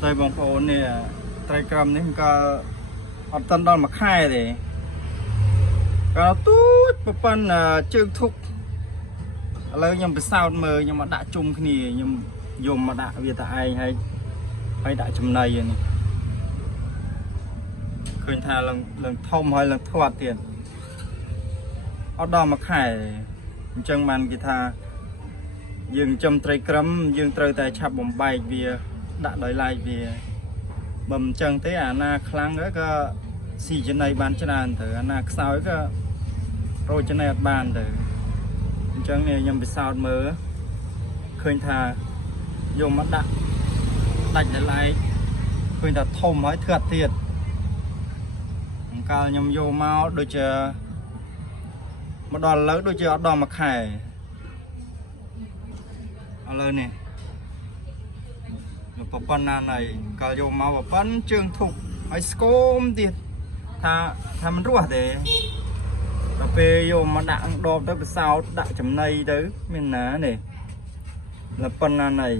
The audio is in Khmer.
ស្ដីបងប្អូននេះត្រីក្រំនេះក៏អត់ទាន់ដល់មួយខែទេក៏ទូចប៉ុណ្ណឹងជើងធុកឥឡូវខ្ញុំពិសោធន៍មើលខ្ញុំមកដាក់ជុំគ្នាខ្ញុំយកមកដាក់វាតែឯងហើយដាក់ចំណីនេះឃើញថាឡើងធំហើយឡើងធាត់ទៀតអត់ដល់មួយខែអញ្ចឹងបានគេថាយើងចំត្រីក្រឹមយើងត្រូវតែឆាប់បំបែកវាដាក់ដោយឡែកវាបើមិនចឹងទេអាណាខ្លាំងក៏ស៊ីចំណីបានច្រើនទៅអាណាខ្សោយក៏រកចំណីអត់បានទៅអញ្ចឹងនេះខ្ញុំពិសោធន៍មើលឃើញថាយកមកដាក់ដាច់ដោយឡែកឃើញថាធំហើយធាត់ទៀតអង្កលខ្ញុំយកមកដូចជាមកដល់លើដូចជាអត់ដល់មួយខែឥឡូវនេះប្រព័ន្ធណាណៃក៏យកមកប្រព័ន្ធជើងធុកហើយស្គមទៀតថាមិនរស់ទេដល់ពេលយកមកដាក់ដបទៅបសោតដាក់ចំណីទៅមានណានេះប្រព័ន្ធណាណៃ